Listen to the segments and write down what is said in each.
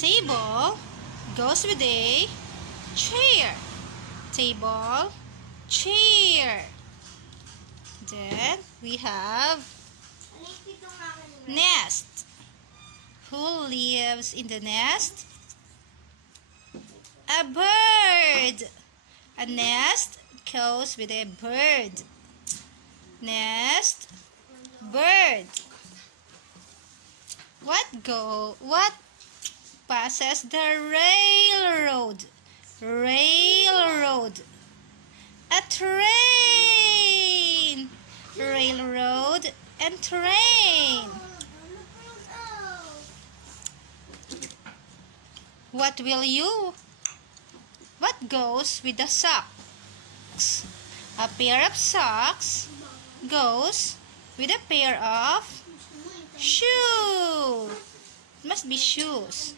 Table goes with a chair. Table, chair. Then we have nest. Who lives in the nest? A bird. A nest goes with a bird. Nest, bird. What passes the railroad? Railroad. A train. Railroad and train. What goes with the socks? A pair of socks goes with a pair of shoes. It must be shoes.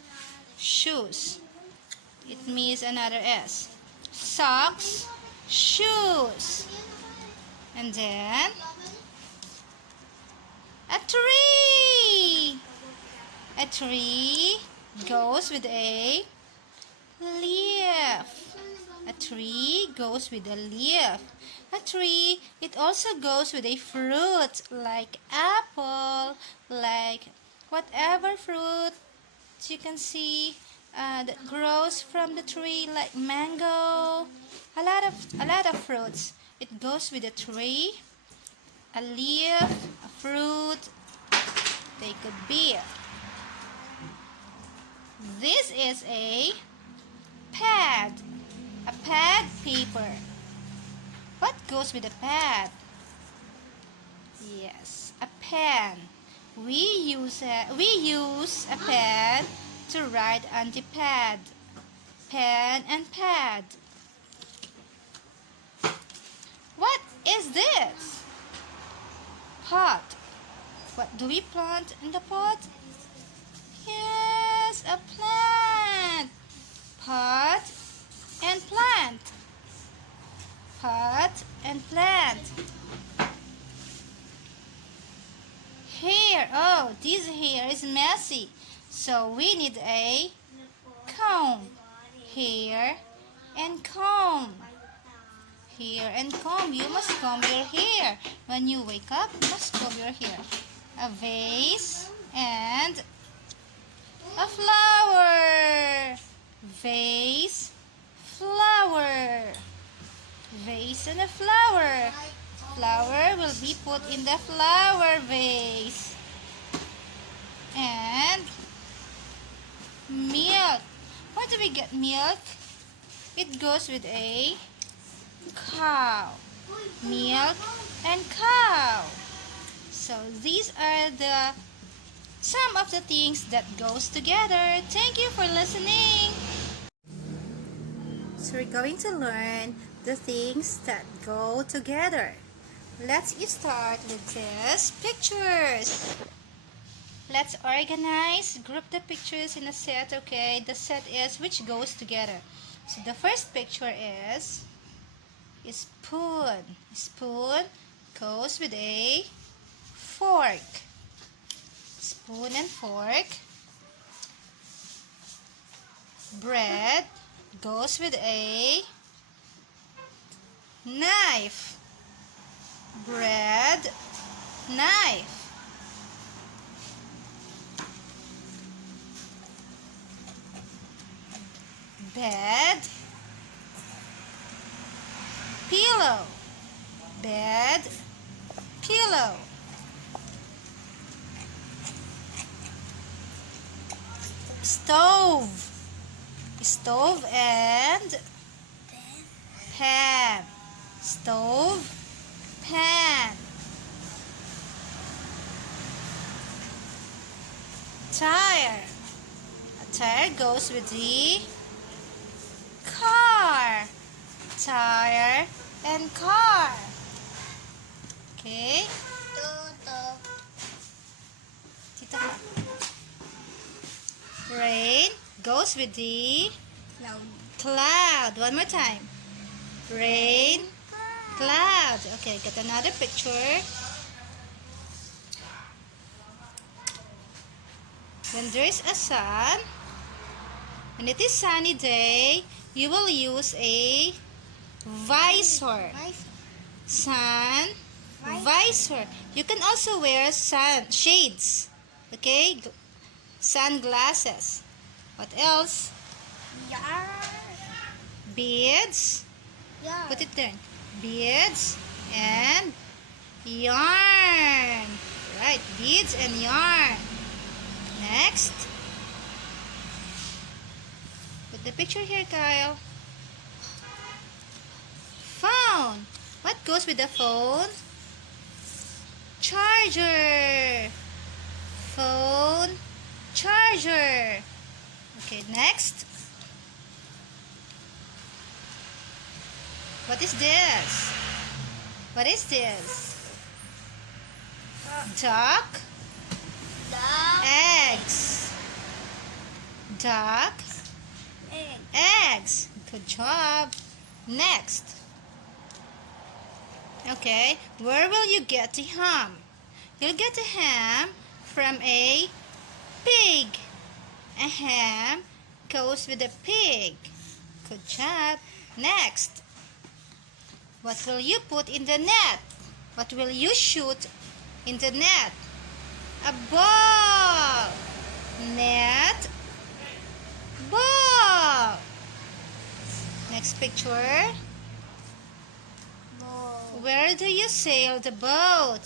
Shoes. It means another S. Socks, shoes. And then a tree. A tree goes with a leaf. A tree goes with a leaf. A tree, it also goes with a fruit like apple, like whatever fruit you can see that grows from the tree, like mango. A lot of fruits. It goes with a tree, a leaf, a fruit. They could be. This is a pad. A pad paper. What goes with a pad? Yes, a pen. We use a pen to write on the pad. Pen and pad. What is this? Pot. What do we plant in the pot? Yes, a plant. Pot and plant. Pot and plant. Hair. Oh, this hair is messy. So we need a comb. Hair and comb. Hair and comb. You must comb your hair. When you wake up, you must comb your hair. A vase and a flower. Vase, flower. Vase and a flower. Flower will be put in the flower vase. And milk. Where do we get milk? It goes with a cow. Milk and cow. So these are some of the things that goes together. Thank you for listening. So we're going to learn the things that go together. Let's start with these pictures. Let's group the pictures in a set, okay? The set is which goes together. So the first picture is spoon. Spoon goes with a fork. Spoon and fork. Bread goes with a knife. Bread, knife. Bed, pillow. Bed, pillow. Stove. Stove and pan. Stove, pan. Tire. A tire goes with the car. Tire and car. Okay? Tita ka. Rain goes with the cloud. One more time. Rain, cloud. Okay, got another picture. When there is a sun, When it is sunny day, you will use a visor. Sun visor. You can also wear sun shades. Okay? Sunglasses. What else? Beads. Put it there. Beads and yarn. Right, beads and yarn. Next. Put the picture here, Kyle. Phone. What goes with the phone? Charger. Phone. Charger. Okay, next. What is this? What is this? Duck. Eggs. Duck. Eggs. Good job. Next. Okay, where will you get the ham? You'll get the ham from a pig. A ham goes with a pig. Good job. Next. What will you put in the net? What will you shoot in the net? A ball. Net. Ball. Next picture. Where do you sail the boat?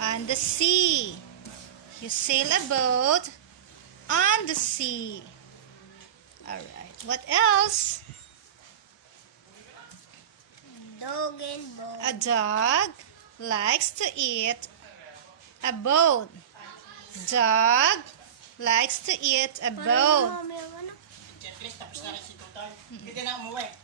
On the sea. You sail a boat on the sea. Alright. What else? Dog and bone. A dog likes to eat a bone. Dog likes to eat a bone. Meron ano? Checklist, tapos na rin si Tutor. Hindi na umuwi.